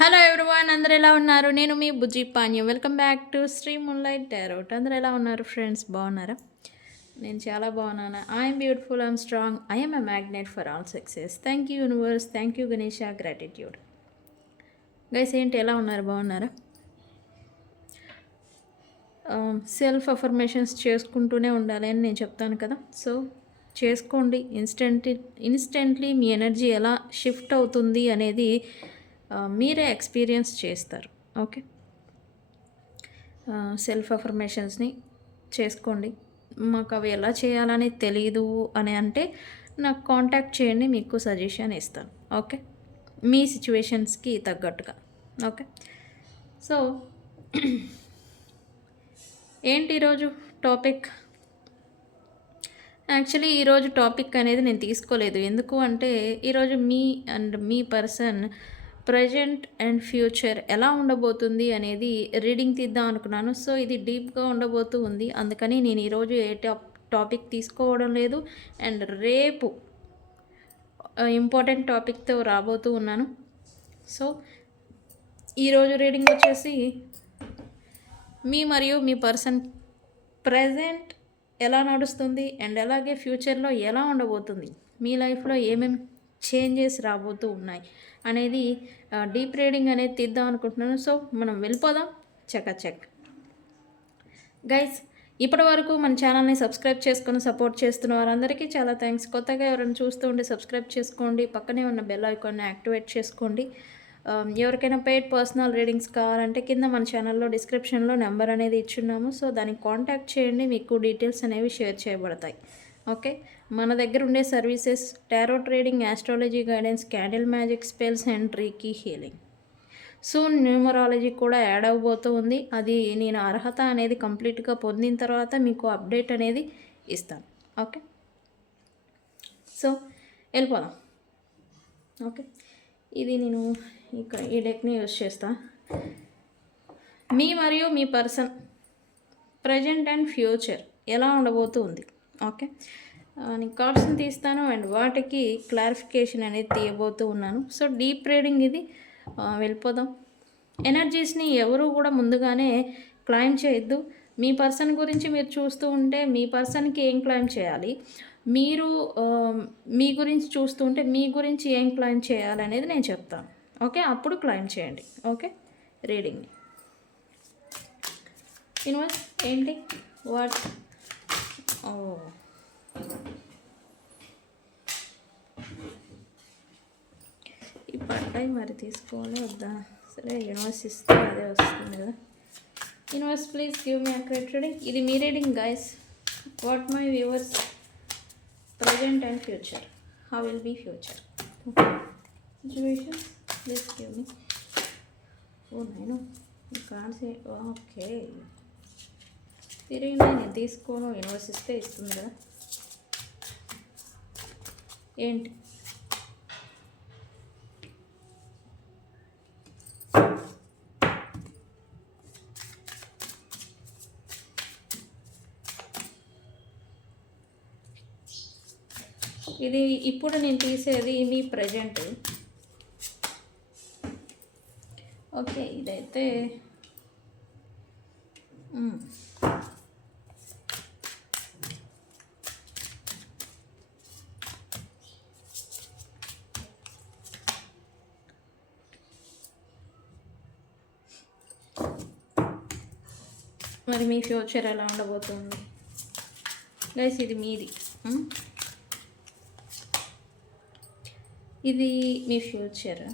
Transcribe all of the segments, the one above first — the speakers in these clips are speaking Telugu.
హలో ఎవ్రీవన్, అందరూ ఎలా ఉన్నారు? నేను మీ Bujji Panyam. Welcome back to Sri moonlight tarot. అందరూ ఎలా ఉన్నారు ఫ్రెండ్స్? బాగున్నారా? నేను చాలా బాగున్నాను. I'm beautiful, I'm strong, I'm a magnet for all success. Thank you universe, thank you Ganesha, gratitude. Guys ఏంటి ఎలా ఉన్నారు? బాగున్నారా? సెల్ఫ్ అఫర్మేషన్స్ చేసుకుంటూనే ఉండాలి అని నేను చెప్తాను కదా. సో చేసుకోండి. ఇన్స్టెంట్లీ మీ ఎనర్జీ ఎలా షిఫ్ట్ అవుతుంది అనేది మీరే ఎక్స్పీరియన్స్ చేస్తారు. ఓకే, సెల్ఫ్ అఫర్మేషన్స్ని చేసుకోండి. మాకు అవి ఎలా చేయాలని తెలియదు అని అంటే నాకు కాంటాక్ట్ చేయండి, మీకు సజెషన్ ఇస్తాను. ఓకే, మీ సిచ్యువేషన్స్కి తగ్గట్టుగా. ఓకే, సో ఏంటి ఈరోజు టాపిక్? యాక్చువల్లీ ఈరోజు టాపిక్ అనేది నేను తీసుకోలేదు. ఎందుకు అంటే ఈరోజు మీ పర్సన్ ప్రజెంట్ అండ్ ఫ్యూచర్ ఎలా ఉండబోతుంది అనేది రీడింగ్ తీద్దాం అనుకున్నాను. సో ఇది డీప్గా ఉండబోతూ ఉంది, అందుకని నేను ఈరోజు ఏ టాపిక్ తీసుకోవడం లేదు. అండ్ రేపు ఇంపార్టెంట్ టాపిక్తో రాబోతూ ఉన్నాను. సో ఈరోజు రీడింగ్ వచ్చేసి మరియు మీ పర్సన్ ప్రజెంట్ ఎలా నడుస్తుంది అండ్ అలాగే ఫ్యూచర్లో ఎలా ఉండబోతుంది, మీ లైఫ్లో ఏమేమి చేంజెస్ రాబోతూ ఉన్నాయి అనేది డీప్ రీడింగ్ అనేది తీద్దాం అనుకుంటున్నాను. సో మనం వెళ్ళిపోదాం. చెక్ గైస్, ఇప్పటి వరకు మన ఛానల్ని సబ్స్క్రైబ్ చేసుకొని సపోర్ట్ చేస్తున్న వారందరికీ చాలా థ్యాంక్స్. కొత్తగా ఎవరైనా చూస్తూ ఉంటే సబ్స్క్రైబ్ చేసుకోండి, పక్కనే ఉన్న బెల్ ఐకాన్ని యాక్టివేట్ చేసుకోండి. ఎవరికైనా పెయిడ్ పర్సనల్ రీడింగ్స్ కావాలంటే కింద మన ఛానల్లో డిస్క్రిప్షన్లో నెంబర్ అనేది ఇచ్చున్నాము. సో దానికి కాంటాక్ట్ చేయండి, మీకు డీటెయిల్స్ అనేవి షేర్ చేయబడతాయి. ఓకే, మన దగ్గర ఉండే services tarot trading, astrology guidance, candle magic spells and reiki healing. Soon numerology కూడా యాడ్ అవ్వబోతూ ఉంది. అది నేను అర్హత అనేది కంప్లీట్గా పొందిన తర్వాత మీకు అప్డేట్ అనేది ఇస్తాను. ఓకే, సో వెళ్ళిపోదాం. ఓకే, ఇది నేను ఇక్కడ ఈ డెక్ని యూజ్ చేస్తా. మరియు మీ పర్సన్ ప్రజెంట్ అండ్ ఫ్యూచర్ ఎలా ఉండబోతూ ఉంది. ఓకే, నేను కార్డ్స్ని తీస్తాను అండ్ వాటికి క్లారిఫికేషన్ అనేది తీయబోతూ ఉన్నాను. సో డీప్ రీడింగ్ ఇది. వెళ్ళిపోదాం. ఎనర్జీస్ని ఎవరు కూడా ముందుగానే క్లైమ్ చేయొద్దు. మీ పర్సన్ గురించి మీరు చూస్తూ ఉంటే మీ పర్సన్కి ఏం క్లైమ్ చేయాలి, మీరు మీ గురించి చూస్తూ ఉంటే మీ గురించి ఏం క్లైమ్ చేయాలి అనేది నేను చెప్తాను. ఓకే, అప్పుడు క్లైమ్ చేయండి. ఓకే, రీడింగ్ని యూనివర్స్ ఏంటి వాట్ ఈ పట్టాయి మరి తీసుకోవాలి వద్దా? సరే, యూనివర్స్ ఇస్తే అదే వస్తుంది కదా. Universe please give me accurate reading. ఇది మీ reading guys. What my viewers present and future, how will be future situation, please give me. నేను కాన్సే ఓకే తిరిగి నేను తీసుకోను, యూనివర్స్ ఇస్తే ఇస్తుంది కదా. ఏంటి ఇది? ఇప్పుడు నేను తీసేది మీ ప్రజెంట్. ఓకే, ఇదైతే మరి మీ ఫ్యూచర్ ఎలా ఉండబోతుంది గైస్? ఇది మీది. ఇది మీ ఫ్యూచర్.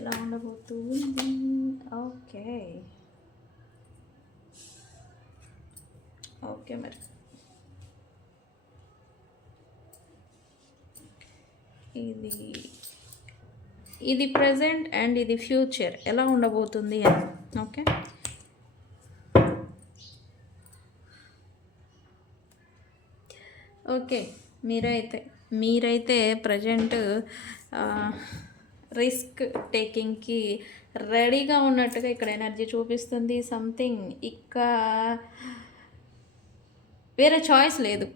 ఎలా ఉండబోతుంది? ఓకే మరి ఇది ప్రజెంట్ అండ్ ఇది ఫ్యూచర్ ఎలా ఉండబోతుంది అని. Okay, okay. మీరైతే ప్రజెంట్ రిస్క్ టేకింగ్‌కి రెడీగా ఉన్నట్టుగా ఇక్కడ ఎనర్జీ చూపిస్తుంది. సంథింగ్ ఇక వేరే చాయిస్ లేదు.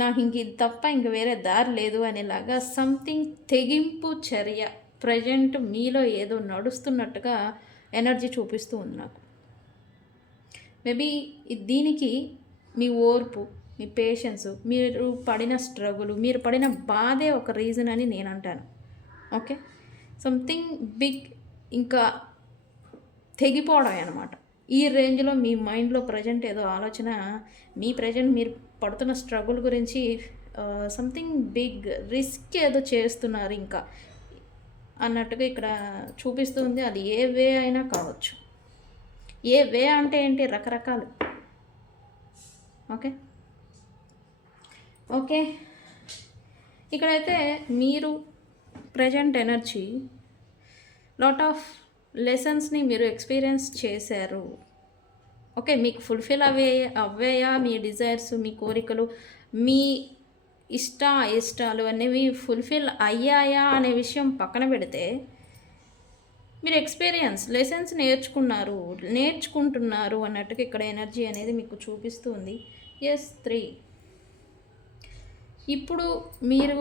నాకు ఇంక ఇది తప్ప ఇంక వేరే దారి లేదు అనేలాగా సంథింగ్ తెగింపు చర్య ప్రజెంట్ మీలో ఏదో నడుస్తున్నట్టుగా ఎనర్జీ చూపిస్తూ ఉంది నాకు. మేబీ దీనికి మీ ఓర్పు, మీ పేషెన్స్, మీరు పడిన స్ట్రగుల్, మీరు పడిన బాధే ఒక రీజన్ అని నేను అంటాను. ఓకే, సంథింగ్ బిగ్ ఇంకా తెగిపోవడమే అనమాట. ఈ రేంజ్లో మీ మైండ్లో ప్రజెంట్ ఏదో ఆలోచన, మీ ప్రజెంట్ మీరు పడుతున్న స్ట్రగుల్ గురించి సంథింగ్ బిగ్ రిస్క్ ఏదో చేస్తున్నారు ఇంకా అన్నట్టుగా ఇక్కడ చూపిస్తుంది. అది ఏ వే అయినా కావచ్చు. ఏ వే అంటే ఏంటి, రకరకాలు. ఓకే ఓకే ఇక్కడైతే మీరు ప్రజెంట్ ఎనర్జీ లాట్ ఆఫ్ లెసన్స్ని మీరు ఎక్స్పీరియన్స్ చేశారు. ఓకే, మీకు ఫుల్ఫిల్ అవ్వేయా మీ డిజైర్స్, మీ కోరికలు, మీ ఇష్టాలు అనేవి ఫుల్ఫిల్ అయ్యాయా అనే విషయం పక్కన పెడితే, మీరు ఎక్స్పీరియన్స్ లెసన్స్ నేర్చుకుంటున్నారు అన్నట్టుగా ఇక్కడ ఎనర్జీ అనేది మీకు చూపిస్తుంది. ఎస్ 3. ఇప్పుడు మీరు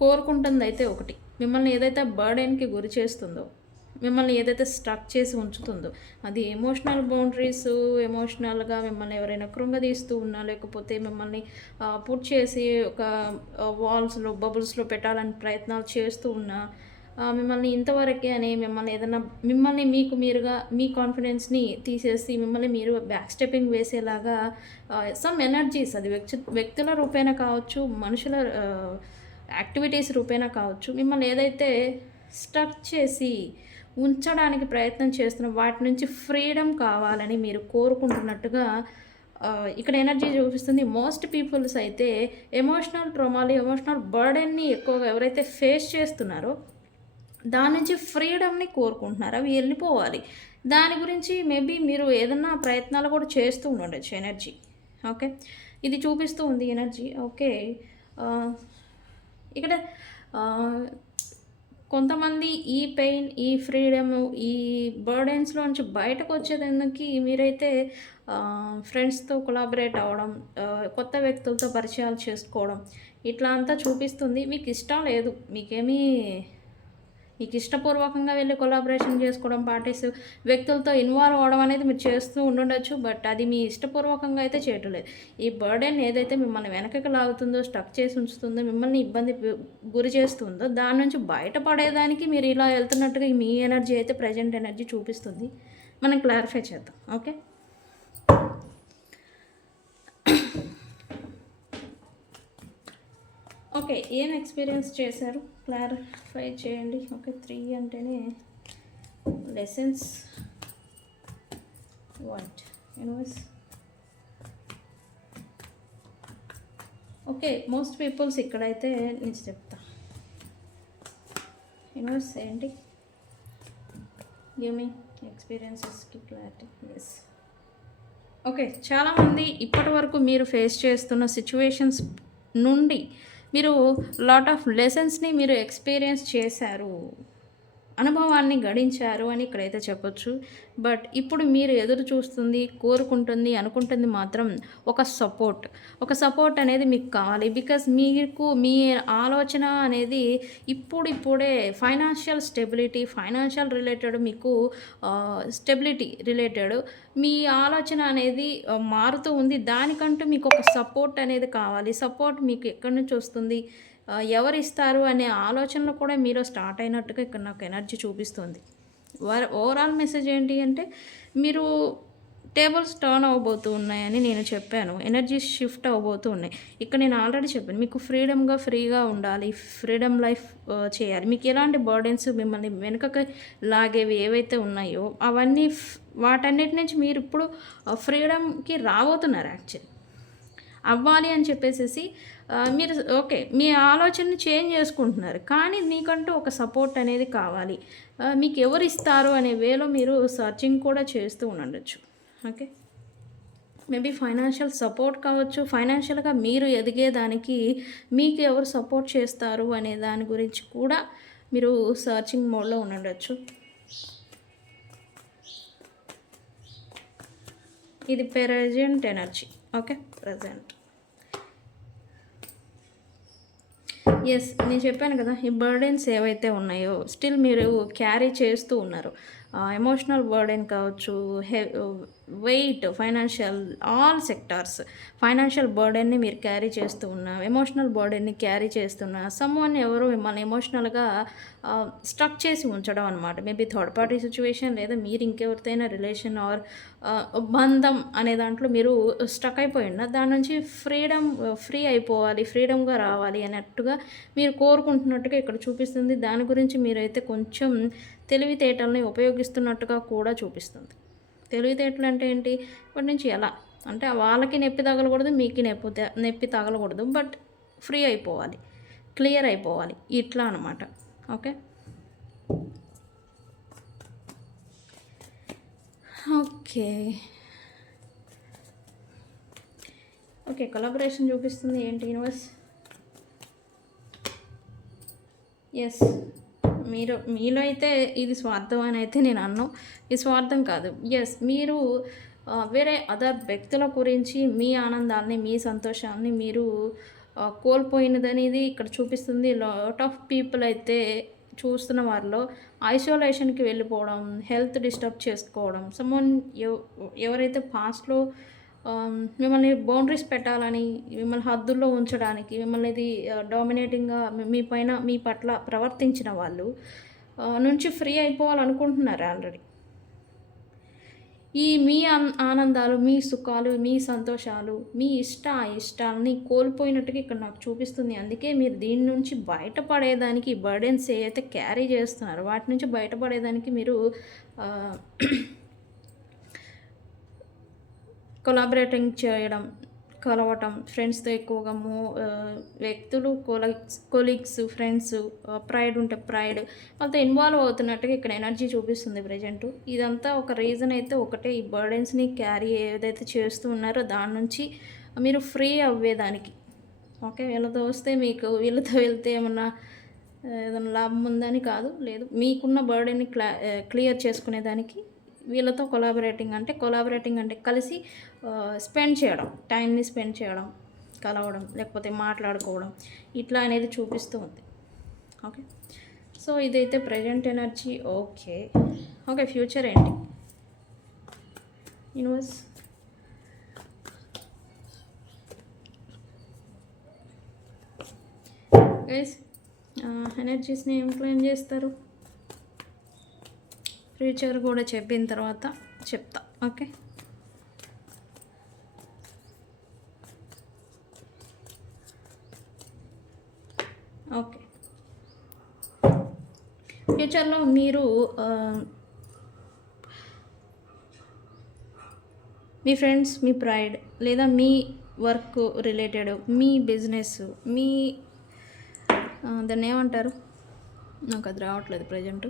కోరుకుంటుంది అయితే ఒకటి, మిమ్మల్ని ఏదైతే బర్డెన్కి గురి చేస్తుందో, మిమ్మల్ని ఏదైతే స్టక్ చేసి ఉంచుతుందో, అది ఎమోషనల్ బౌండరీస్, ఎమోషనల్గా మిమ్మల్ని ఎవరైనా కృంగదీస్తూ ఉన్నా, లేకపోతే మిమ్మల్ని పుట్ చేసి ఒక వాల్స్లో బబుల్స్లో పెట్టాలని ప్రయత్నాలు చేస్తూ ఉన్నా, మిమ్మల్ని ఇంతవరకే అని మిమ్మల్ని మీకు మీరుగా మీ కాన్ఫిడెన్స్ని తీసేసి మిమ్మల్ని మీరు బ్యాక్ స్టెప్పింగ్ వేసేలాగా సమ్ ఎనర్జీస్, అది వ్యక్తుల రూపేణ కావచ్చు, మనుషుల యాక్టివిటీస్ రూపేణ కావచ్చు, మిమ్మల్ని ఏదైతే స్టక్ చేసి ఉంచడానికి ప్రయత్నం చేస్తున్న వాటి నుంచి ఫ్రీడమ్ కావాలని మీరు కోరుకుంటున్నట్టుగా ఇక్కడ ఎనర్జీ చూపిస్తుంది. మోస్ట్ పీపుల్స్ అయితే ఎమోషనల్ ట్రామాలు, ఎమోషనల్ బర్డెన్ని ఎక్కువగా ఎవరైతే ఫేస్ చేస్తున్నారో దాని నుంచి ఫ్రీడమ్ని కోరుకుంటున్నారు. అవి వెళ్ళిపోవాలి. దాని గురించి మేబీ మీరు ఏదన్నా ప్రయత్నాలు కూడా చేస్తూ ఉండొచ్చు ఎనర్జీ. ఓకే, ఇది చూపిస్తూ ఉంది ఎనర్జీ. ఓకే, ఇక్కడ కొంతమంది ఈ పెయిన్, ఈ ఫ్రీడమ్, ఈ బర్డెన్స్లోంచి బయటకు వచ్చేదానికి మీరైతే ఫ్రెండ్స్తో కొలాబరేట్ అవ్వడం, కొత్త వ్యక్తులతో పరిచయాలు చేసుకోవడం, ఇట్లా అంతా చూపిస్తుంది. మీకు ఇష్టం లేదు, మీకు ఇష్టపూర్వకంగా వెళ్ళి కొలాబరేషన్ చేసుకోవడం, పార్టీస్, వ్యక్తులతో ఇన్వాల్వ్ అవ్వడం అనేది మీరు చేస్తూ ఉండొచ్చు. బట్ అది మీ ఇష్టపూర్వకంగా అయితే చేయటం లేదు. ఈ బర్డెన్ ఏదైతే మిమ్మల్ని వెనకకి లాగుతుందో, స్టక్ చేసి ఉంచుతుందో, మిమ్మల్ని ఇబ్బంది గురి చేస్తుందో, దాని నుంచి బయటపడేదానికి మీరు ఇలా వెళ్తున్నట్టుగా మీ ఎనర్జీ అయితే ప్రజెంట్ ఎనర్జీ చూపిస్తుంది. మనం క్లారిఫై చేద్దాం. ఓకే, ఓకే, ఏం ఎక్స్పీరియన్స్ చేశారు క్లారిఫై చేయండి. ఓకే, 3 అంటేనే lessons, what universe. Okay, most peoples ఇక్కడైతే నేను చెప్తా. యూనివర్స్ ఏంటి, గివ్ మీ ఎక్స్పీరియన్సెస్కి క్లారిటీ. ఎస్, ఓకే, చాలామంది ఇప్పటి వరకు మీరు ఫేస్ చేస్తున్న సిచ్యువేషన్స్ నుండి మీరు లాట్ ఆఫ్ లెసన్స్ని మీరు ఎక్స్పీరియన్స్ చేశారు, అనుభవాన్ని గడించారు అని ఇక్కడైతే చెప్పొచ్చు. బట్ ఇప్పుడు మీరు ఎదురు చూస్తుంది, కోరుకుంటుంది, అనుకుంటుంది మాత్రం ఒక సపోర్ట్ అనేది మీకు కావాలి. బికాస్ మీకు మీ ఆలోచన అనేది ఇప్పుడే ఫైనాన్షియల్ స్టెబిలిటీ, ఫైనాన్షియల్ రిలేటెడ్, మీకు స్టెబిలిటీ రిలేటెడ్ మీ ఆలోచన అనేది మారుతూ ఉంది. దానికంటూ మీకు ఒక సపోర్ట్ అనేది కావాలి. సపోర్ట్ మీకు ఎక్కడి నుంచి వస్తుంది, ఎవరు ఇస్తారు అనే ఆలోచనలు కూడా మీరు స్టార్ట్ అయినట్టుగా ఇక్కడ నాకు ఎనర్జీ చూపిస్తుంది. ఓవరాల్ మెసేజ్ ఏంటి అంటే, మీరు టేబుల్స్ టర్న్ అవ్వబోతూ ఉన్నాయని నేను చెప్పాను. ఎనర్జీ షిఫ్ట్ అవ్వబోతూ ఉన్నాయి. ఇక్కడ నేను ఆల్రెడీ చెప్పాను, మీకు ఫ్రీగా ఉండాలి, ఫ్రీడమ్ లైఫ్ చేయాలి. మీకు ఎలాంటి బర్డెన్స్ మిమ్మల్ని వెనుకకి లాగేవి ఏవైతే ఉన్నాయో అవన్నీ, వాటన్నిటి నుంచి మీరు ఇప్పుడు ఫ్రీడమ్కి రాబోతున్నారు. యాక్చువల్లీ అవ్వాలి అని చెప్పేసి మీరు ఓకే మీ ఆలోచనని చేంజ్ చేసుకుంటున్నారు. కానీ మీకంటూ ఒక సపోర్ట్ అనేది కావాలి. మీకు ఎవరు ఇస్తారు అనే వేలో మీరు సర్చింగ్ కూడా చేస్తూ ఉండొచ్చు. ఓకే, మేబీ ఫైనాన్షియల్ సపోర్ట్ కావచ్చు. ఫైనాన్షియల్‌గా మీరు ఎదిగేదానికి మీకు ఎవరు సపోర్ట్ చేస్తారు అనే దాని గురించి కూడా మీరు సర్చింగ్ మోడ్‌లో ఉండుండొచ్చు. ఇది present energy. Okay. Present. Yes. నేను చెప్పాను కదా! ఈ బర్డెన్స్ ఏవైతే ఉన్నాయో స్టిల్ మీరు క్యారీ చేస్తూ ఉన్నారు. ఎమోషనల్ బర్డెన్ కావచ్చు, weight, financial, all sectors financial బర్డెన్‌ని మీరు క్యారీ చేస్తూ ఉన్నారు. ఎమోషనల్ బర్డెన్‌ని క్యారీ చేస్తున్నారు. సమ్‌వన్ ఎవరో మిమ్మల్ని ఎమోషనల్‌గా స్ట్రక్ చేసి ఉంచడం అనమాట. మేబీ థర్డ్ పార్టీ సిట్యుయేషన్, లేదా మీరు ఇంకెవరితోనైనా రిలేషన్ ఆర్ బంధం అనే దాంట్లో మీరు స్ట్రక్ అయిపోయి ఉన్నారు. దాని నుంచి ఫ్రీ అయిపోవాలి, ఫ్రీడమ్‌గా రావాలి అన్నట్టుగా మీరు కోరుకుంటున్నట్టుగా ఇక్కడ చూపిస్తుంది. దాని గురించి మీరైతే కొంచెం తెలివితేటల్ని ఉపయోగిస్తున్నట్టుగా కూడా చూపిస్తుంది. తెలివితేటలు అంటే ఏంటి? ఇప్పటి నుంచి ఎలా అంటే వాళ్ళకి నొప్పి తగలకూడదు, మీకు నొప్పి తగలకూడదు. బట్ ఫ్రీ అయిపోవాలి, క్లియర్ అయిపోవాలి, ఇట్లా అనమాట. ఓకే. ఓకే. ఓకే. కొలాబరేషన్ చూపిస్తుంది ఏంటి యూనివర్స్? యెస్. మీలో అయితే ఇది స్వార్థం అని అయితే నేను అనను. ఇది స్వార్థం కాదు. యెస్. మీరు వేరే అదర్ వ్యక్తుల గురించి మీ ఆనందాన్ని, మీ సంతోషాన్ని మీరు కోల్పోయినదనేది ఇక్కడ చూపిస్తుంది. లాట్ ఆఫ్ పీపుల్ అయితే చూస్తున్న వారిలో ఐసోలేషన్‌కి వెళ్ళిపోవడం, హెల్త్ డిస్టర్బ్ చేసుకోవడం, ఎవరైతే పాస్ట్‌లో మిమ్మల్ని బౌండరీస్ పెట్టాలని, మిమ్మల్ని హద్దుల్లో ఉంచడానికి, మిమ్మల్ని ఇది డామినేటింగ్‌గా మీ పట్ల ప్రవర్తించిన వాళ్ళు నుంచి ఫ్రీ అయిపోవాలనుకుంటున్నారు ఆల్రెడీ. ఈ మీ ఆనందాలు, మీ సుఖాలు, మీ సంతోషాలు, మీ ఇష్టాలని కోల్పోయినట్టుగా ఇక్కడ నాకు చూపిస్తుంది. అందుకే మీరు దీని నుంచి బయటపడేదానికి బర్డెన్స్ ఏవైతే క్యారీ చేస్తున్నారో వాటి నుంచి బయటపడేదానికి మీరు కొలాబరేటింగ్ చేయడం, కలవటం, ఫ్రెండ్స్‌తో ఎక్కువగా వ్యక్తులు, కొలీగ్స్, ఫ్రెండ్స్, ప్రైడ్ ఉంటే ప్రైడ్ వాళ్ళతో ఇన్వాల్వ్ అవుతున్నట్టుగా ఇక్కడ ఎనర్జీ చూపిస్తుంది ప్రజెంటు. ఇదంతా ఒక రీజన్ అయితే ఒకటే, ఈ బర్డెన్స్‌ని క్యారీ ఏదైతే చేస్తూ ఉన్నారో దాని నుంచి మీరు ఫ్రీ అవ్వేదానికి. ఓకే. వీళ్ళతో వస్తే మీకు వీళ్ళతో వెళ్తే ఏమన్నా ఏదైనా లాభం ఉందని కాదు. లేదు. మీకున్న బర్డెన్‌ని క్లియర్ చేసుకునేదానికి వీళ్ళతో కొలాబరేటింగ్ అంటే కలిసి స్పెండ్ చేయడం, టైంని స్పెండ్ చేయడం, కలవడం, లేకపోతే మాట్లాడుకోవడం, ఇట్లా అనేది చూపిస్తూ ఉంది. ఓకే. సో ఇదైతే present energy. Okay. Okay. Future ఏంటి యూనివర్స్? గైస్, ఎనర్జీస్ని ఏం క్లెయిమ్ చేస్తారు? ఫ్యూచర్ కూడా చెప్పిన తర్వాత చెప్తా. ఓకే. ఓకే. ఫ్యూచర్లో మీరు మీ ఫ్రెండ్స్, మీ ప్రైడ్, లేదా మీ వర్క్ రిలేటెడ్, మీ బిజినెస్, మీ దాన్ని ఏమంటారు, నాకు అది రావట్లేదు ప్రజెంట్.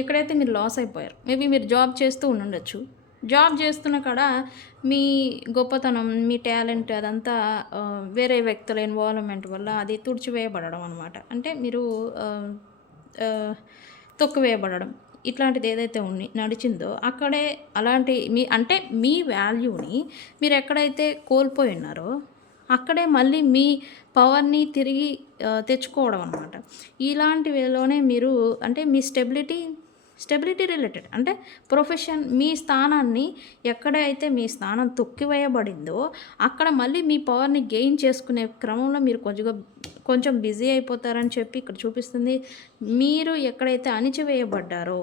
ఎక్కడైతే మీరు లాస్ అయిపోయారు, మేబీ మీరు జాబ్ చేస్తూ ఉండుండొచ్చు. జాబ్ చేస్తున్న కాడ మీ గొప్పతనం, మీ టాలెంట్ అదంతా వేరే వ్యక్తుల ఇన్వాల్వ్మెంట్ వల్ల అది తుడిచివేయబడడం అనమాట. అంటే మీరు తొక్కివేయబడడం, ఇట్లాంటిది ఏదైతే నడిచిందో అక్కడే అలాంటి మీ వాల్యూని మీరు ఎక్కడైతే కోల్పోయి ఉన్నారో అక్కడే మళ్ళీ మీ పవర్ని తిరిగి తెచ్చుకోవడం అనమాట. ఇలాంటి వేలోనే మీరు మీ స్టెబిలిటీ రిలేటెడ్ అంటే ప్రొఫెషన్, మీ స్థానాన్ని ఎక్కడైతే మీ స్థానం తొక్కివేయబడిందో అక్కడ మళ్ళీ మీ పవర్ని గెయిన్ చేసుకునే క్రమంలో మీరు కొంచెం బిజీ అయిపోతారని చెప్పి ఇక్కడ చూపిస్తుంది. మీరు ఎక్కడైతే అణిచివేయబడ్డారో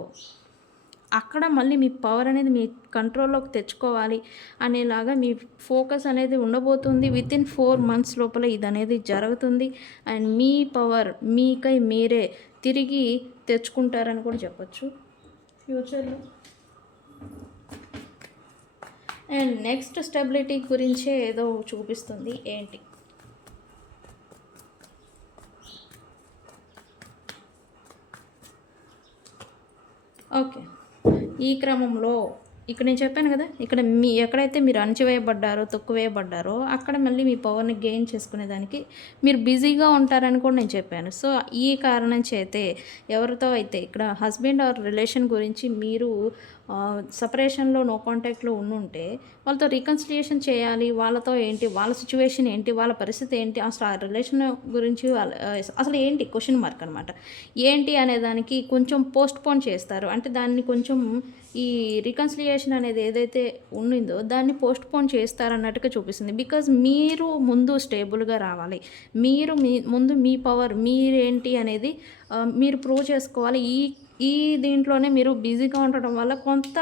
అక్కడ మళ్ళీ మీ పవర్ అనేది మీ కంట్రోల్లోకి తెచ్చుకోవాలి అనేలాగా మీ ఫోకస్ అనేది ఉండబోతుంది. వితిన్ 4 months లోపల ఇది అనేది జరుగుతుంది. అండ్ మీ పవర్ మీకై మీరే తిరిగి తెచ్చుకుంటారని కూడా చెప్పచ్చు ఫ్యూచర్లో. అండ్ నెక్స్ట్ స్టెబిలిటీ గురించే ఏదో చూపిస్తుంది. ఏంటి? ఓకే. ఈ క్రమంలో ఇక్కడ నేను చెప్పాను కదా, ఇక్కడ ఎక్కడైతే మీరు అణచివేయబడ్డారో, తొక్కువేయబడ్డారో అక్కడ మళ్ళీ మీ పవర్‌ని గెయిన్ చేసుకునేదానికి మీరు బిజీగా ఉంటారని కూడా నేను చెప్పాను. సో, ఈ కారణం చేతే ఎవరితో అయితే ఇక్కడ హస్బెండ్ ఆర్ రిలేషన్ గురించి మీరు సెపరేషన్‌లో, నో కాంటాక్ట్‌లో ఉండుంటే వాళ్ళతో రికన్సిలియేషన్ చేయాలి. వాళ్ళతో ఏంటి, వాళ్ళ సిట్యుయేషన్ ఏంటి, వాళ్ళ పరిస్థితి ఏంటి, అసలు ఆ రిలేషన్ గురించి అసలు ఏంటి క్వెషన్ మార్క్ అనమాట. ఏంటి అనే దానికి కొంచెం పోస్ట్‌పోన్ చేస్తారు. అంటే దాన్ని కొంచెం ఈ రికన్సిలియేషన్ అనేది ఏదైతే ఉండిందో దాన్ని పోస్ట్‌పోన్ చేస్తారన్నట్టుగా చూపిస్తుంది. బికాజ్ మీరు ముందు స్టేబుల్‌గా రావాలి. మీరు ముందు మీ పవర్ మీరేంటి అనేది మీరు ప్రూవ్ చేసుకోవాలి. ఈ ఈ దీంట్లోనే మీరు బిజీగా ఉండటం వల్ల కొంత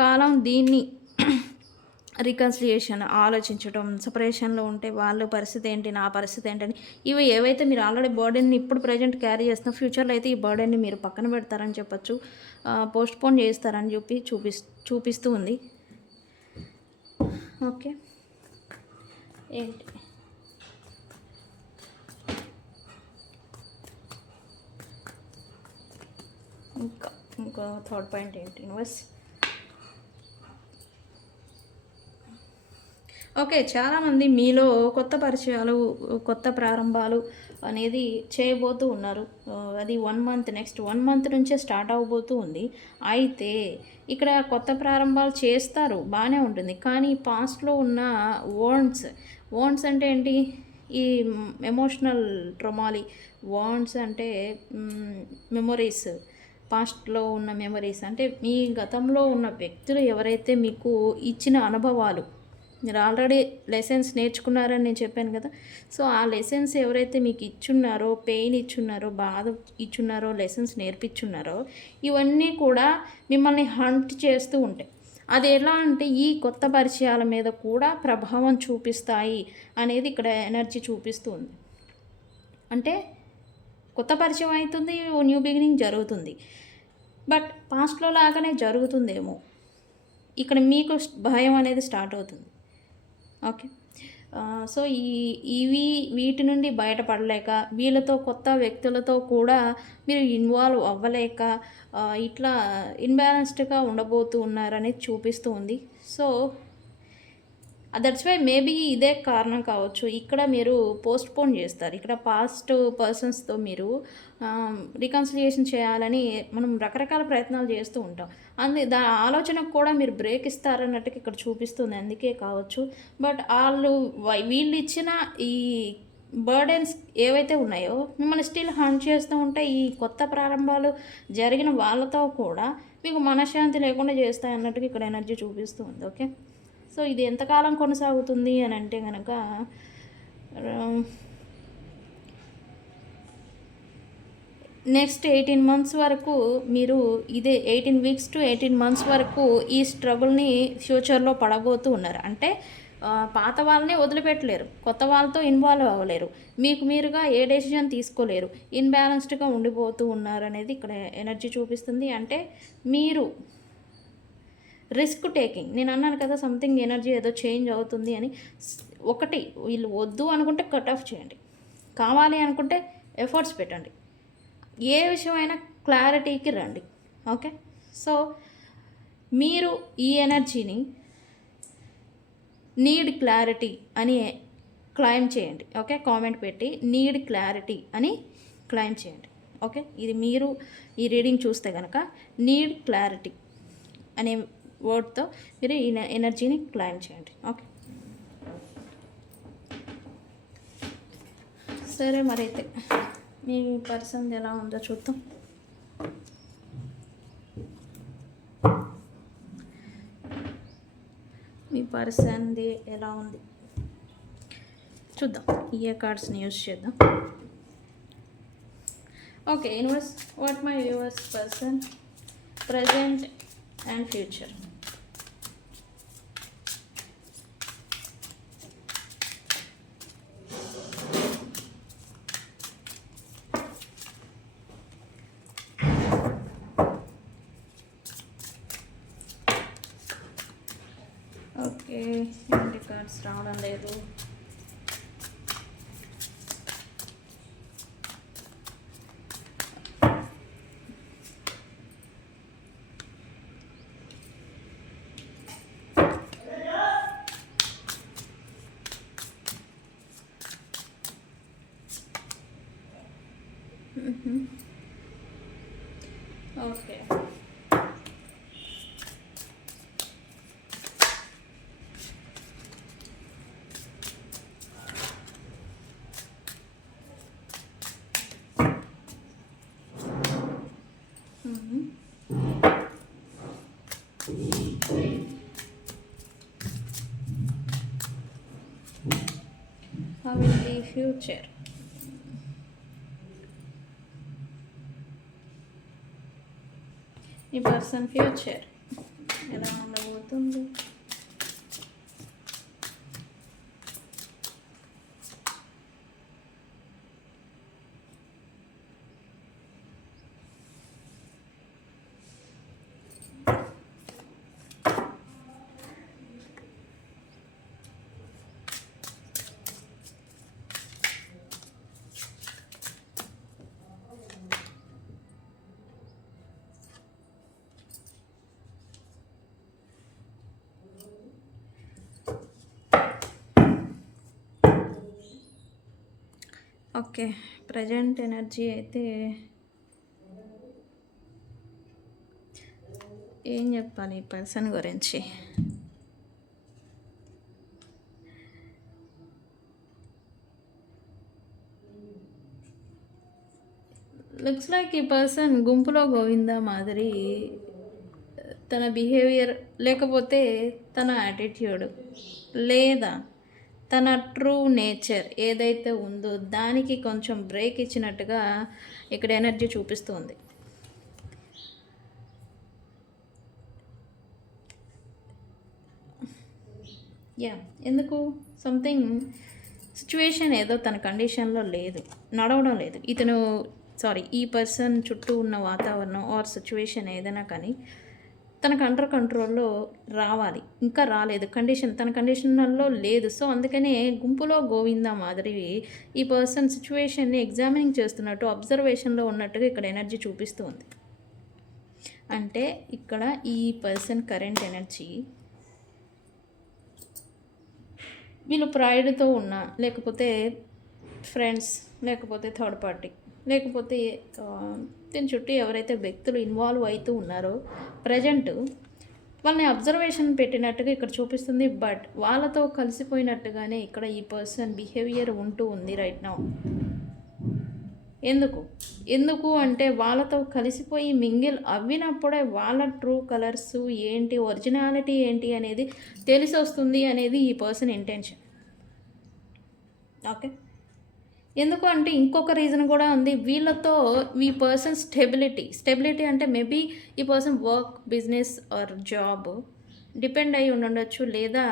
కాలం దీన్ని రికన్సిలియేషన్ ఆలోచించడం, సెపరేషన్‌లో ఉంటే వాళ్ళ పరిస్థితి ఏంటి, నా పరిస్థితి ఏంటని ఇవి ఏవైతే మీరు ఆల్రెడీ బర్డెన్‌ని ఇప్పుడు ప్రెజెంట్ క్యారీ చేస్తున్న ఫ్యూచర్‌లో అయితే ఈ బర్డెన్‌ని మీరు పక్కన పెడతారని చెప్పొచ్చు. పోస్ట్‌పోన్ చేస్తారని చెప్పి చూపిస్తూ ఉంది. ఓకే. ఏంటి ఇంకా థర్డ్ పాయింట్ ఏంటి యూనివర్స్? ఓకే. చాలామంది మీలో కొత్త పరిచయాలు, కొత్త ప్రారంభాలు అనేది చేయబోతూ ఉన్నారు. అది 1 మంత్, నెక్స్ట్ 1 మంత్ నుంచే స్టార్ట్ అవ్వబోతూ ఉంది. అయితే ఇక్కడ కొత్త ప్రారంభాలు చేస్తారు, బాగానే ఉంటుంది. కానీ పాస్ట్‌లో ఉన్న వోండ్స్ అంటే ఏంటి? ఈ ఎమోషనల్ ట్రమాలి. వోండ్స్ అంటే మెమొరీస్. పాస్ట్‌లో ఉన్న మెమొరీస్ అంటే మీ గతంలో ఉన్న వ్యక్తులు ఎవరైతే మీకు ఇచ్చిన అనుభవాలు, మీరు ఆల్రెడీ లెసన్స్ నేర్చుకున్నారని నేను చెప్పాను కదా. సో, ఆ లెసన్స్ ఎవరైతే మీకు ఇచ్చున్నారో, పెయిన్ ఇచ్చున్నారో, బాధ ఇచ్చున్నారో, లెసన్స్ నేర్పించున్నారో, ఇవన్నీ కూడా మిమ్మల్ని హంట్ చేస్తూ ఉంటాయి. అది ఎలా అంటే ఈ కొత్త పరిచయాల మీద కూడా ప్రభావం చూపిస్తాయి అనేది ఇక్కడ ఎనర్జీ చూపిస్తూ ఉంది. అంటే కొత్త పరిచయం అవుతుంది, న్యూ బిగినింగ్ జరుగుతుంది. బట్ పాస్ట్‌లో లాగానే జరుగుతుందేమో. ఇక్కడ మీకు భయం అనేది స్టార్ట్ అవుతుంది. ఓకే. సో, వీటి నుండి బయటపడలేక, వీళ్ళతో కొత్త వ్యక్తులతో కూడా మీరు ఇన్వాల్వ్ అవ్వలేక ఇట్లా ఇన్‌బ్యాలెన్స్డ్‌గా ఉండబోతూ ఉన్నారనేది చూపిస్తూ ఉంది. సో, దట్స్ వై మేబీ ఇదే కారణం కావచ్చు. ఇక్కడ మీరు పోస్ట్‌పోన్ చేస్తారు. ఇక్కడ పాస్ట్ పర్సన్స్‌తో మీరు రికన్సిలియేషన్ చేయాలని మనం రకరకాల ప్రయత్నాలు చేస్తూ ఉంటాం. ఆలోచనకు కూడా మీరు బ్రేక్ ఇస్తారన్నట్టుగా ఇక్కడ చూపిస్తుంది. అందుకే కావచ్చు. బట్ వీళ్ళు ఇచ్చిన ఈ బర్డెన్స్ ఏవైతే ఉన్నాయో మిమ్మల్ని స్టిల్ హంట్ చేస్తూ ఉంటే ఈ కొత్త ప్రారంభాలు జరిగిన వాళ్ళతో కూడా మీకు మనశ్శాంతి లేకుండా చేస్తాయి అన్నట్టుగా ఇక్కడ ఎనర్జీ చూపిస్తూ ఉంది. ఓకే. సో, ఇది ఎంతకాలం కొనసాగుతుంది అని అంటే కనుక నెక్స్ట్ 18 మంత్స్ వరకు మీరు 18 వీక్స్ టు 18 మంత్స్ వరకు ఈ స్ట్రగుల్ని ఫ్యూచర్లో పడబోతూ ఉన్నారు. అంటే పాత వాళ్ళని వదిలిపెట్టలేరు, కొత్త వాళ్ళతో ఇన్వాల్వ్ అవ్వలేరు, మీకు మీరుగా ఏ డెసిషన్ తీసుకోలేరు, ఇన్బ్యాలెన్స్డ్గా ఉండిపోతూ ఉన్నారు అనేది ఇక్కడ ఎనర్జీ చూపిస్తుంది. అంటే మీరు రిస్క్ టేకింగ్, నేను అన్నాను కదా సంథింగ్ ఎనర్జీ ఏదో చేంజ్ అవుతుంది అని. ఒకటి, వీళ్ళు వద్దు అనుకుంటే కట్ ఆఫ్ చేయండి, కావాలి అనుకుంటే ఎఫర్ట్స్ పెట్టండి, ఏ విషయమైనా క్లారిటీకి రండి. ఓకే. సో, మీరు ఈ ఎనర్జీని నీడ్ క్లారిటీ అని క్లైమ్ చేయండి. ఓకే. కామెంట్ పెట్టి నీడ్ క్లారిటీ అని క్లైమ్ చేయండి. ఓకే. ఇది మీరు ఈ రీడింగ్ చూస్తే కనుక నీడ్ క్లారిటీ అనే వర్డ్తో మీరు ఈ ఎనర్జీని క్లైమ్ చేయండి. ఓకే. సరే, మరైతే మీ పర్సన్ ఎలా ఉందో చూద్దాం. మీ పర్సన్ది ఎలా ఉంది చూద్దాం. ఈ కార్డ్స్ని యూజ్ చేద్దాం. Okay. Universe, what my viewers person present and future. Okay. ఏంటి కార్డ్స్ రావడం లేదు. Okay. How will be future? ఈ పర్సన్ ఫ్యూచర్ ఎలా ఉండబోతుంది? ఓకే, ప్రజెంట్ ఎనర్జీ అయితే ఏం చెప్పాలి ఈ పర్సన్ గురించి? లుక్స్ లైక్ ఈ పర్సన్ గుంపులో గోవిందా మాదిరి తన బిహేవియర్, లేకపోతే తన యాటిట్యూడ్, లేదా తన ట్రూ నేచర్ ఏదైతే ఉందో దానికి కొంచెం బ్రేక్ ఇచ్చినట్టుగా ఇక్కడ ఎనర్జీ చూపిస్తుంది. ఎందుకు? సంథింగ్ సిచ్యువేషన్ ఏదో తన కండిషన్లో లేదు, నడవడం లేదు. ఈ పర్సన్ చుట్టూ ఉన్న వాతావరణం ఆర్ సిచ్యువేషన్ ఏదైనా కానీ తనకు అండర్ కంట్రోల్లో రావాలి, ఇంకా రాలేదు. తన కండిషన్లో లేదు. సో అందుకనే గుంపులో గోవిందా మాదిరి ఈ పర్సన్ సిచ్యువేషన్ని ఎగ్జామినింగ్ చేస్తున్నట్టు, అబ్జర్వేషన్లో ఉన్నట్టుగా ఇక్కడ ఎనర్జీ చూపిస్తూ ఉంది. అంటే ఇక్కడ ఈ పర్సన్ కరెంట్ ఎనర్జీ వీళ్ళు ప్రైడ్తో ఉన్నా, లేకపోతే ఫ్రెండ్స్, లేకపోతే థర్డ్ పార్టీ, లేకపోతే దీని చుట్టూ ఎవరైతే వ్యక్తులు ఇన్వాల్వ్ అవుతూ ఉన్నారో ప్రజెంట్ వాళ్ళని అబ్జర్వేషన్ పెట్టినట్టుగా ఇక్కడ చూపిస్తుంది. బట్ వాళ్ళతో కలిసిపోయినట్టుగానే ఇక్కడ ఈ పర్సన్ బిహేవియర్ ఉంటూ ఉంది రైట్ నౌ. ఎందుకు అంటే వాళ్ళతో కలిసిపోయి మింగిల్ అవ్వినప్పుడే వాళ్ళ ట్రూ కలర్స్ ఏంటి, ఒరిజినాలిటీ ఏంటి అనేది తెలిసి వస్తుంది అనేది ఈ పర్సన్ ఇంటెన్షన్. ఓకే, ఎందుకు అంటే ఇంకొక రీజన్ కూడా ఉంది. వీళ్ళతో ఈ పర్సన్ స్టెబిలిటీ అంటే మేబీ ఈ person work, business are job depend అయి ఉండొచ్చు, లేదా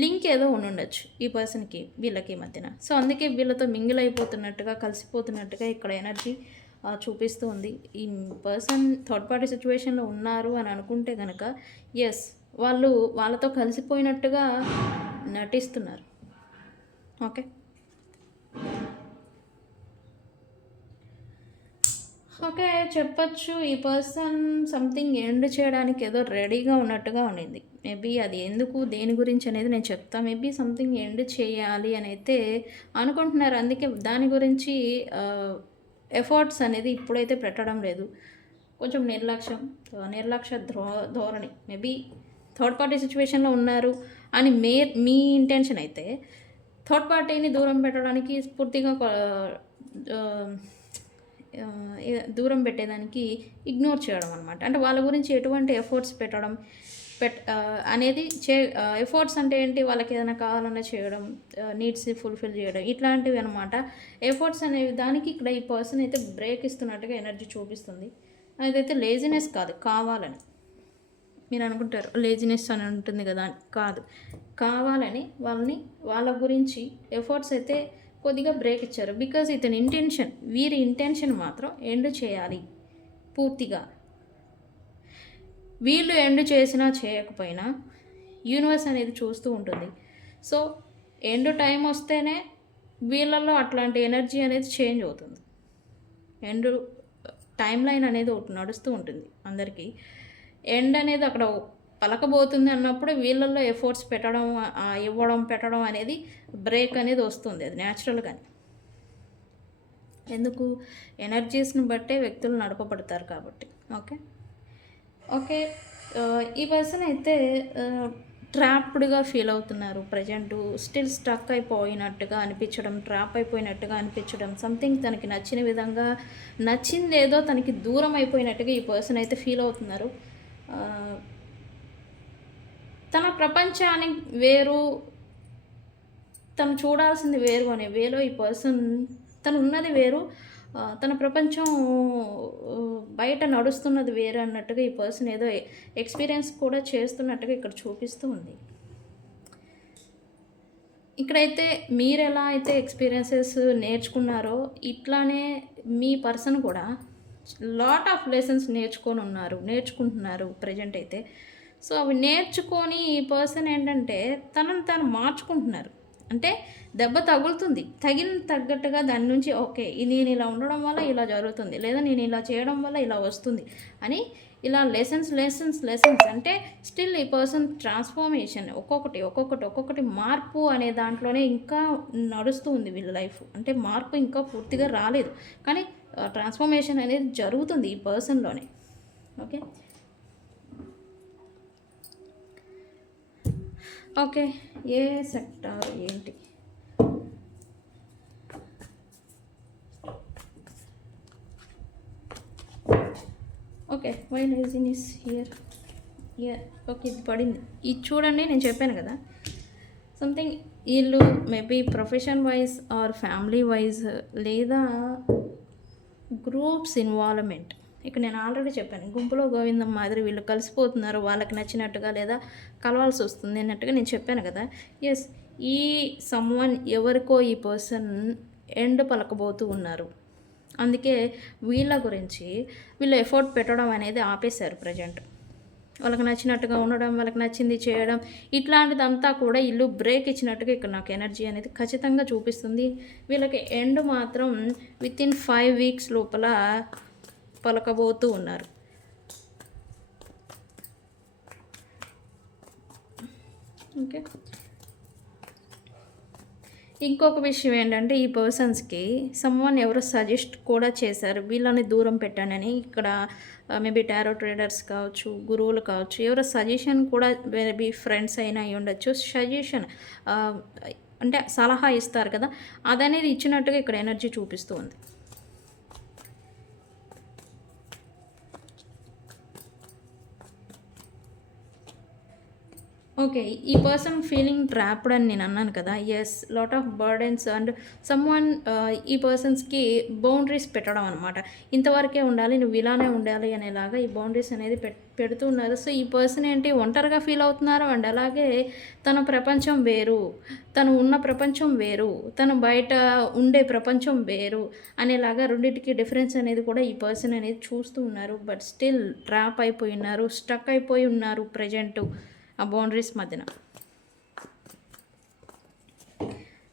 లింక్ ఏదో ఉండొచ్చు ఈ పర్సన్కి వీళ్ళకి మధ్యన. సో అందుకే వీళ్ళతో మింగిల్ అయిపోతున్నట్టుగా, కలిసిపోతున్నట్టుగా ఇక్కడ ఎనర్జీ చూపిస్తూ ఉంది. ఈ పర్సన్ థర్డ్ పార్టీ సిచ్యువేషన్లో ఉన్నారు అని అనుకుంటే కనుక ఎస్, వాళ్ళు వాళ్ళతో కలిసిపోయినట్టుగా నటిస్తున్నారు. ఓకే, చెప్పచ్చు ఈ పర్సన్ సంథింగ్ ఎండ్ చేయడానికి ఏదో రెడీగా ఉన్నట్టుగా ఉండింది. మేబీ అది ఎందుకు, దేని గురించి అనేది నేను చెప్తాను. మేబీ సంథింగ్ ఎండ్ చేయాలి అని అయితే అనుకుంటున్నారు. అందుకే దాని గురించి ఎఫర్ట్స్ అనేది ఇప్పుడైతే పెట్టడం లేదు. కొంచెం నిర్లక్ష్య ధోరణి. మేబీ థర్డ్ పార్టీ సిచ్యువేషన్లో ఉన్నారు అని మీ ఇంటెన్షన్ అయితే థర్డ్ పార్టీని దూరం పెట్టడానికి పూర్తిగా దూరం పెట్టేదానికి ఇగ్నోర్ చేయడం అనమాట. అంటే వాళ్ళ గురించి ఎటువంటి ఎఫర్ట్స్ పెట్టడం అనేది ఎఫర్ట్స్ అంటే ఏంటి, వాళ్ళకి ఏదైనా కావాలన్నా చేయడం, నీడ్స్ ఫుల్ఫిల్ చేయడం, ఇట్లాంటివి అనమాట ఎఫర్ట్స్ అనేవి. దానికి ఇక్కడ ఈ పర్సన్ అయితే బ్రేక్ ఇస్తున్నట్టుగా ఎనర్జీ చూపిస్తుంది. అదైతే లేజినెస్ కాదు, కావాలని. మీరు అనుకుంటారు లేజినెస్ అని ఉంటుంది కదా, కాదు, కావాలని వాళ్ళ గురించి ఎఫర్ట్స్ అయితే కొద్దిగా బ్రేక్ ఇచ్చారు. బికాజ్ ఇతని వీరి ఇంటెన్షన్ మాత్రం ఎండ్ చేయాలి పూర్తిగా. వీళ్ళు ఎండ్ చేసినా చేయకపోయినా యూనివర్స్ అనేది చూస్తూ ఉంటుంది. సో ఎండ్ టైం వస్తేనే వీళ్ళల్లో అట్లాంటి ఎనర్జీ అనేది చేంజ్ అవుతుంది. ఎండ్ టైం లైన్ అనేది ఒకటి నడుస్తూ ఉంటుంది అందరికీ. ఎండ్ అనేది అక్కడ పలకబోతుంది అన్నప్పుడు వీళ్ళల్లో ఎఫర్ట్స్ పెట్టడం అనేది బ్రేక్ అనేది వస్తుంది, అది న్యాచురల్గానే. ఎందుకు? ఎనర్జీస్ని బట్టే వ్యక్తులు నడపబడతారు కాబట్టి. ఓకే. ఓకే. ఈ పర్సన్ అయితే ట్రాప్డ్‌గా ఫీల్ అవుతున్నారు ప్రెజెంటు. స్టిల్ స్టక్ అయిపోయినట్టుగా అనిపించడం, ట్రాప్ అయిపోయినట్టుగా అనిపించడం, సంథింగ్ తనకి నచ్చిన విధంగా నచ్చిందేదో తనకి దూరం అయిపోయినట్టుగా ఈ పర్సన్ అయితే ఫీల్ అవుతున్నారు. తన ప్రపంచాన్ని వేరు, తను చూడాల్సింది వేరు అనే వేలో ఈ పర్సన్ తను ఉన్నది వేరు, తన ప్రపంచం బయట నడుస్తున్నది వేరు అన్నట్టుగా ఈ పర్సన్ ఏదో ఎక్స్పీరియన్స్ కూడా చేస్తున్నట్టుగా ఇక్కడ చూపిస్తూ ఉంది. ఇక్కడైతే మీరు ఎలా అయితే ఎక్స్పీరియన్సెస్ నేర్చుకున్నారో ఇట్లానే మీ పర్సన్ కూడా లాట్ ఆఫ్ లెసన్స్ నేర్చుకుంటున్నారు ప్రజెంట్ అయితే. సో అవి నేర్చుకొని ఈ పర్సన్ ఏంటంటే తనను తాను మార్చుకుంటున్నారు. అంటే దెబ్బ తగులుతుంది, తగిన తగ్గట్టుగా దాని నుంచి ఓకే నేను ఇలా ఉండడం వల్ల ఇలా జరుగుతుంది, లేదా నేను ఇలా చేయడం వల్ల ఇలా వస్తుంది అని ఇలా లెసన్స్ అంటే స్టిల్ ఈ పర్సన్ ట్రాన్స్ఫర్మేషన్ ఒక్కొక్కటి మార్పు అనే దాంట్లోనే ఇంకా నడుస్తూ ఉంది వీళ్ళ లైఫ్. అంటే మార్పు ఇంకా పూర్తిగా రాలేదు, కానీ ట్రాన్స్ఫర్మేషన్ అనేది జరుగుతుంది ఈ పర్సన్లోనే. ఓకే. ఓకే. ఏ సెక్టార్ ఏంటి? Okay. Why liaison is here. Okay, ఇది పడింది. ఇది చూడండి, నేను చెప్పాను కదా సంథింగ్ వీళ్ళు maybe profession wise or family wise లేదా గ్రూప్స్ ఇన్వాల్వ్మెంట్. ఇక్కడ నేను ఆల్రెడీ చెప్పాను, గుంపులో గోవిందం మాదిరి వీళ్ళు కలిసిపోతున్నారు వాళ్ళకి నచ్చినట్టుగా, లేదా కలవాల్సి వస్తుంది అన్నట్టుగా నేను చెప్పాను కదా. ఎస్, ఈ సమ్వన్ ఎవరికో ఈ పర్సన్ ఎండ్ పలకబోతూ ఉన్నారు. అందుకే వీళ్ళ గురించి వీళ్ళు ఎఫర్ట్ పెట్టడం అనేది ఆపేశారు ప్రజెంట్. వాళ్ళకి నచ్చినట్టుగా ఉండడం, వాళ్ళకి నచ్చింది చేయడం, ఇట్లాంటిదంతా కూడా ఇల్లు బ్రేక్ ఇచ్చినట్టుగా ఇక్కడ నాకు ఎనర్జీ అనేది ఖచ్చితంగా చూపిస్తుంది. వీళ్ళకి ఎండ్ మాత్రం వితిన్ 5 weeks లోపల పలకబోతూ ఉన్నారు. ఓకే. ఇంకొక విషయం ఏంటంటే ఈ పర్సన్స్కి సమ్వన్ ఎవరో సజెస్ట్ కూడా చేశారు వీళ్ళని దూరం పెట్టానని. ఇక్కడ మేబీ టారో ట్రేడర్స్ కావచ్చు, గురువులు కావచ్చు, ఎవరో సజెషన్ కూడా మేబీ ఫ్రెండ్స్ అయినా అయి ఉండొచ్చు. సజెషన్ అంటే సలహా ఇస్తారు కదా, అదనేది ఇచ్చినట్టుగా ఇక్కడ ఎనర్జీ చూపిస్తూ ఉంది. ఓకే. ఈ పర్సన్ ఫీలింగ్ ట్రాప్డ్ అని నేను అన్నాను కదా. Yes, lot of burdens and someone ఈ పర్సన్స్కి బౌండరీస్ పెట్టడం అనమాట. ఇంతవరకే ఉండాలి, నువ్వు ఇలానే ఉండాలి అనేలాగా ఈ బౌండరీస్ అనేది పెడుతూ ఉన్నారు. సో ఈ పర్సన్ ఏంటి ఒంటరిగా ఫీల్ అవుతున్నారు, అండ్ అలాగే తన ప్రపంచం వేరు, తను ఉన్న ప్రపంచం వేరు, తను బయట ఉండే ప్రపంచం వేరు అనేలాగా రెండింటికి డిఫరెన్స్ అనేది కూడా ఈ పర్సన్ అనేది చూస్తూ ఉన్నారు. బట్ స్టిల్ ట్రాప్ అయిపోయి ఉన్నారు, స్టక్ అయిపోయి ఉన్నారు ప్రజెంటు ఆ బౌండరీస్ మధ్యన.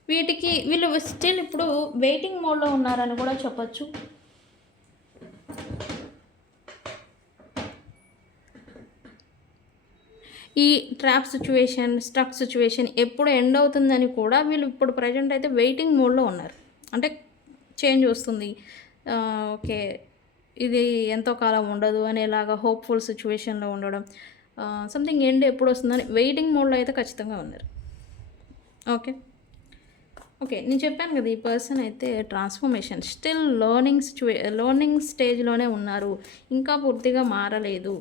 వీళ్ళు స్టిల్ ఇప్పుడు వెయిటింగ్ మోడ్లో ఉన్నారని కూడా చెప్పచ్చు. ఈ ట్రాప్ సిచ్యువేషన్, స్టక్ సిచ్యువేషన్ ఎప్పుడు ఎండ్ అవుతుందని కూడా వీళ్ళు ఇప్పుడు ప్రజెంట్ అయితే వెయిటింగ్ మోడ్లో ఉన్నారు. అంటే చేంజ్ వస్తుంది, ఓకే ఇది ఎంతో కాలం ఉండదు అనేలాగా హోప్ఫుల్ సిచ్యువేషన్లో ఉండడం, సంథింగ్ ఎండ్ ఎప్పుడు వస్తుందని వెయిటింగ్ మోడ్లో అయితే ఖచ్చితంగా ఉన్నారు. ఓకే, నేను చెప్పాను కదా ఈ పర్సన్ అయితే ట్రాన్స్ఫర్మేషన్ స్టిల్ లర్నింగ్ స్టేజ్లోనే ఉన్నారు, ఇంకా పూర్తిగా మారలేదు.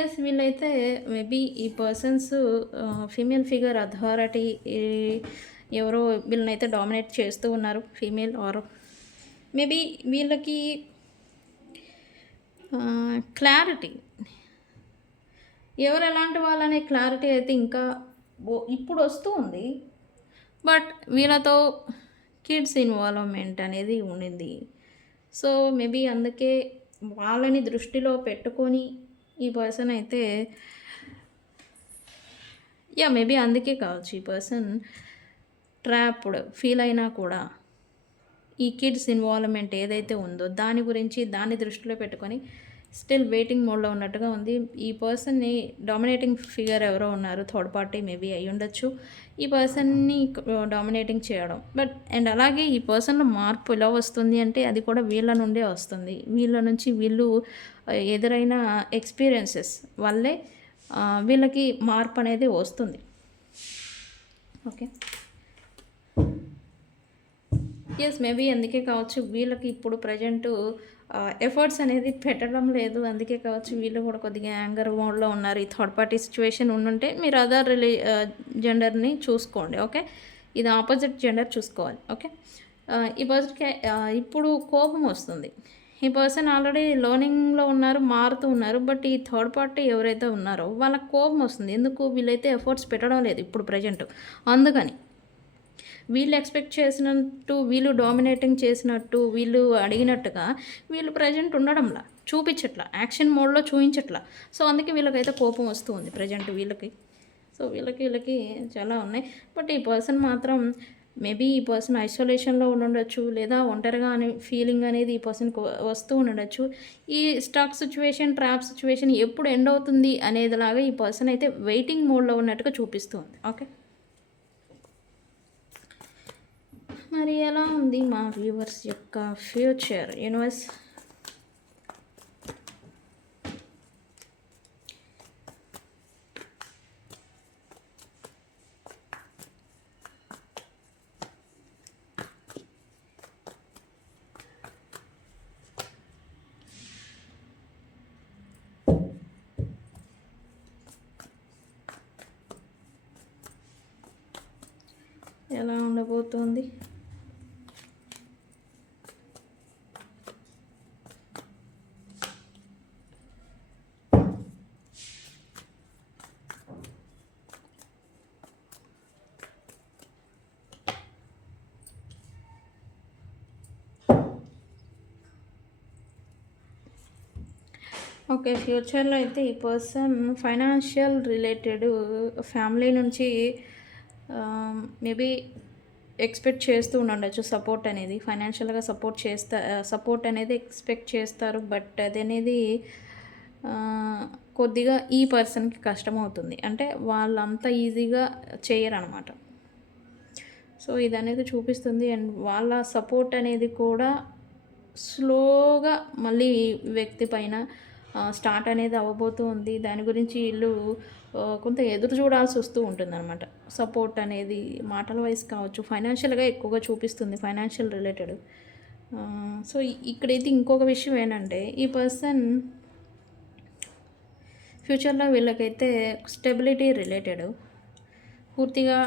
ఎస్, వీళ్ళైతే మేబీ ఈ పర్సన్స్ ఫీమేల్ ఫిగర్ అథారిటీ ఎవరో వీళ్ళనైతే డామినేట్ చేస్తూ ఉన్నారు, ఫీమేల్ ఆర్ మేబీ వీళ్ళకి క్లారిటీ ఎవరు ఎలాంటి వాళ్ళనే క్లారిటీ అయితే ఇంకా ఇప్పుడు వస్తూ ఉంది. బట్ వీళ్ళతో కిడ్స్ ఇన్వాల్వ్మెంట్ అనేది ఉండింది. సో మేబీ అందుకే వాళ్ళని దృష్టిలో పెట్టుకొని ఈ పర్సన్ అయితే మేబీ అందుకే కావచ్చు ఈ పర్సన్ ట్రాప్డ్ ఫీల్ అయినా కూడా ఈ కిడ్స్ ఇన్వాల్వ్మెంట్ ఏదైతే ఉందో దాని గురించి దాన్ని దృష్టిలో పెట్టుకొని స్టిల్ వెయిటింగ్ మోడ్లో ఉన్నట్టుగా ఉంది. ఈ పర్సన్ని డామినేటింగ్ ఫిగర్ ఎవరో ఉన్నారు, థర్డ్ పార్టీ మేబీ అయి ఉండొచ్చు ఈ పర్సన్ని డామినేటింగ్ చేయడం. బట్ అండ్ అలాగే ఈ పర్సన్లో మార్పు ఎలా వస్తుంది అంటే అది కూడా వీళ్ళ నుండే వస్తుంది. వీళ్ళ నుంచి వీళ్ళు ఎదురైన ఎక్స్పీరియన్సెస్ వల్లే వీళ్ళకి మార్పు అనేది వస్తుంది. ఓకే, ఎస్ మేబీ అందుకే కావచ్చు వీళ్ళకి ఇప్పుడు ప్రజెంటు ఎఫర్ట్స్ అనేది పెట్టడం లేదు. అందుకే కావచ్చు వీళ్ళు కూడా కొద్దిగా యాంగర్ మోడ్లో ఉన్నారు. ఈ థర్డ్ పార్టీ సిచ్యువేషన్ ఉండుంటే మీరు అదర్ జెండర్ని చూసుకోండి. ఓకే, ఇది ఆపోజిట్ జెండర్ చూసుకోవాలి. ఓకే, ఈ పర్సన్కి ఇప్పుడు కోపం వస్తుంది. ఈ పర్సన్ ఆల్రెడీ లర్నింగ్లో ఉన్నారు, మారుతూ ఉన్నారు. బట్ ఈ థర్డ్ పార్టీ ఎవరైతే ఉన్నారో వాళ్ళకి కోపం వస్తుంది. ఎందుకు వీళ్ళైతే ఎఫర్ట్స్ పెట్టడం లేదు ఇప్పుడు ప్రజెంట్. అందుకని వీళ్ళు ఎక్స్పెక్ట్ చేసినట్టు, వీళ్ళు డామినేటింగ్ చేసినట్టు, వీళ్ళు అడిగినట్టుగా వీళ్ళు ప్రజెంట్ ఉండడంలా, చూపించట్లా, యాక్షన్ మోడ్లో చూపించట్లా. సో అందుకే వీళ్ళకైతే కోపం వస్తూ ఉంది ప్రజెంట్ వీళ్ళకి. సో వీళ్ళకి చాలా ఉన్నాయి. బట్ ఈ పర్సన్ మాత్రం మేబీ ఈ పర్సన్ ఐసోలేషన్లో ఉండొచ్చు, లేదా ఒంటరిగా అనే ఫీలింగ్ అనేది ఈ పర్సన్కి వస్తూ ఉండొచ్చు. ఈ స్టాక్ సిచ్యువేషన్, ట్రాప్ సిచ్యువేషన్ ఎప్పుడు ఎండ్ అవుతుంది అనేదిలాగా ఈ పర్సన్ అయితే వెయిటింగ్ మోడ్లో ఉన్నట్టుగా చూపిస్తుంది. ఓకే, మరి ఎలా ఉంది మా వ్యూవర్స్ యొక్క ఫ్యూచర్? యూనివర్స్ ఎలా ఉండబోతోంది? ఓకే, ఫ్యూచర్లో అయితే ఈ పర్సన్ ఫైనాన్షియల్ రిలేటెడ్ ఫ్యామిలీ నుంచి మేబీ ఎక్స్పెక్ట్ చేస్తూ ఉండొచ్చు సపోర్ట్ అనేది. ఫైనాన్షియల్గా సపోర్ట్ అనేది ఎక్స్పెక్ట్ చేస్తారు. బట్ అది అనేది కొద్దిగా ఈ పర్సన్కి కష్టమవుతుంది. అంటే వాళ్ళంత ఈజీగా చేయరనమాట. సో ఇది అనేది చూపిస్తుంది. అండ్ వాళ్ళ సపోర్ట్ అనేది కూడా స్లోగా మళ్ళీ వ్యక్తి పైన స్టార్ట్ అనేది అవ్వబోతూ ఉంది. దాని గురించి వీళ్ళు కొంత ఎదురు చూడాల్సి వస్తూ ఉంటుంది అనమాట. సపోర్ట్ అనేది మాటల వైజ్ కావచ్చు, ఫైనాన్షియల్గా ఎక్కువగా చూపిస్తుంది, ఫైనాన్షియల్ రిలేటెడ్. సో ఇక్కడైతే ఇంకొక విషయం ఏంటంటే ఈ పర్సన్ ఫ్యూచర్లో వీళ్ళకైతే స్టెబిలిటీ రిలేటెడ్ పూర్తిగా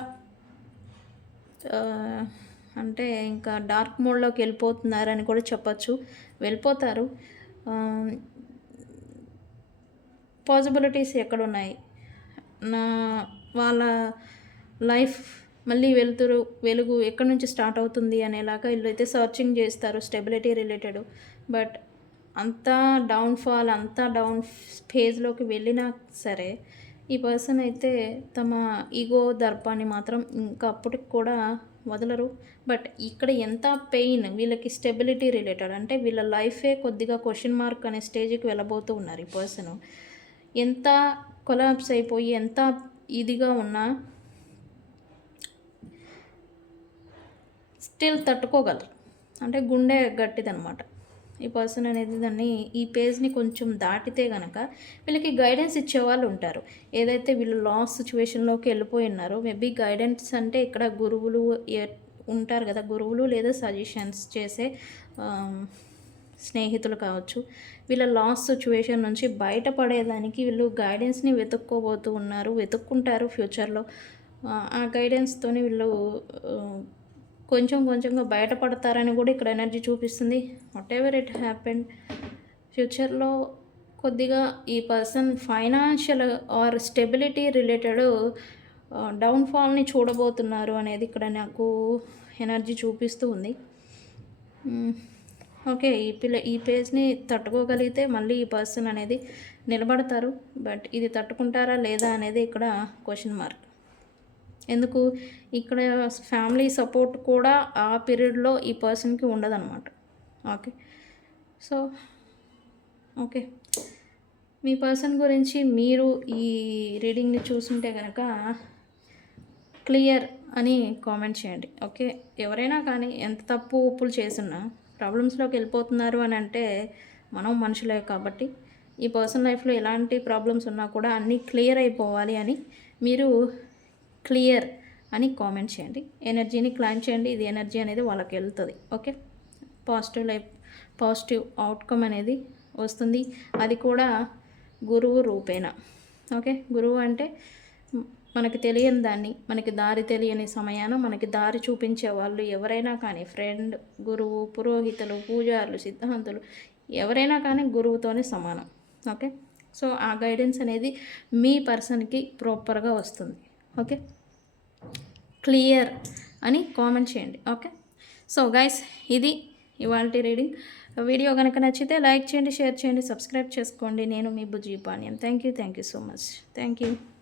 అంటే ఇంకా డార్క్ మోడ్లోకి వెళ్ళిపోతున్నారని కూడా చెప్పచ్చు. వెళ్ళిపోతారు. పాసిబిలిటీస్ ఎక్కడున్నాయి, వాళ్ళ లైఫ్ మళ్ళీ వెలుగు ఎక్కడి నుంచి స్టార్ట్ అవుతుంది అనేలాగా వీళ్ళైతే సర్చింగ్ చేస్తారు స్టెబిలిటీ రిలేటెడ్. బట్ అంతా డౌన్ఫాల్, అంతా డౌన్ ఫేజ్లోకి వెళ్ళినా సరే ఈ పర్సన్ అయితే తమ ఈగో దర్పాన్ని మాత్రం ఇంకా అప్పటికి కూడా వదలరు. బట్ ఇక్కడ ఎంత పెయిన్ వీళ్ళకి స్టెబిలిటీ రిలేటెడ్ అంటే వీళ్ళ లైఫే కొద్దిగా క్వశ్చన్ మార్క్ అనే స్టేజ్కి వెళ్ళబోతూ ఉన్నారు. ఈ పర్సన్ ఎంత కొలాప్స్ అయిపోయి ఎంత ఇదిగా ఉన్నా స్టిల్ తట్టుకోగలరు. అంటే గుండె గట్టిదనమాట ఈ పర్సన్ అనేది. దాన్ని ఈ పేజ్ని కొంచెం దాటితే కనుక వీళ్ళకి గైడెన్స్ ఇచ్చేవాళ్ళు ఉంటారు. ఏదైతే వీళ్ళు లాస్ సిచ్యువేషన్లోకి వెళ్ళిపోయి ఉన్నారో మేబీ గైడెన్స్ అంటే ఇక్కడ గురువులు ఉంటారు కదా, గురువులు లేదా సజెషన్స్ చేసే స్నేహితులు కావచ్చు. వీళ్ళ లాస్ సిచ్యువేషన్ నుంచి బయటపడేదానికి వీళ్ళు గైడెన్స్ని వెతుక్కుంటారు ఫ్యూచర్లో. ఆ గైడెన్స్తోని వీళ్ళు కొంచెంగా బయటపడతారని కూడా ఇక్కడ ఎనర్జీ చూపిస్తుంది. వాట్ ఎవర్ ఇట్ హ్యాపెన్ ఫ్యూచర్లో కొద్దిగా ఈ person financial or stability related డౌన్ఫాల్ని చూడబోతున్నారు అనేది ఇక్కడ నాకు ఎనర్జీ చూపిస్తూ ఉంది. ఓకే, ఈ పేజ్ని తట్టుకోగలిగితే మళ్ళీ ఈ పర్సన్ అనేది నిలబడతారు. బట్ ఇది తట్టుకుంటారా లేదా అనేది ఇక్కడ క్వశ్చన్ మార్క్. ఎందుకు ఇక్కడ ఫ్యామిలీ సపోర్ట్ కూడా ఆ పీరియడ్లో ఈ పర్సన్కి ఉండదన్నమాట. Okay, so okay. మీ పర్సన్ గురించి మీరు ఈ రీడింగ్ని చూసుంటే కనుక క్లియర్ అని కామెంట్ చేయండి. ఓకే. ఎవరైనా కానీ ఎంత తప్పు ఒప్పులు చేసున్నా ప్రాబ్లమ్స్లోకి వెళ్ళిపోతున్నారు అని అంటే మనం మనుషులే కాబట్టి ఈ పర్సన్ లైఫ్లో ఎలాంటి ప్రాబ్లమ్స్ ఉన్నా కూడా అన్నీ క్లియర్ అయిపోవాలి అని మీరు క్లియర్ అని కామెంట్ చేయండి. ఎనర్జీని క్లైమ్ చేయండి. ఇది ఎనర్జీ అనేది వాళ్ళకి వెళ్తుంది. ఓకే. పాజిటివ్ అవుట్కమ్ అనేది వస్తుంది. అది కూడా గురువు రూపేణ. ఓకే. గురువు అంటే మనకి తెలియని దాన్ని, మనకి దారి తెలియని సమయాన మనకి దారి చూపించే వాళ్ళు ఎవరైనా కానీ, ఫ్రెండ్, గురువు, పురోహితులు, పూజారులు, సిద్ధాంతులు ఎవరైనా కానీ గురువుతోనే సమానం. ఓకే. సో ఆ గైడెన్స్ అనేది మీ పర్సన్కి ప్రాపర్గా వస్తుంది. ఓకే. క్లియర్ అని కామెంట్ చేయండి. ఓకే. సో గైస్, ఇది ఇవాల్టి రీడింగ్. వీడియో కనుక నచ్చితే లైక్ చేయండి, షేర్ చేయండి, సబ్స్క్రైబ్ చేసుకోండి. నేను మీ బుజ్జి పానీయం. Thank you so much. Thank you.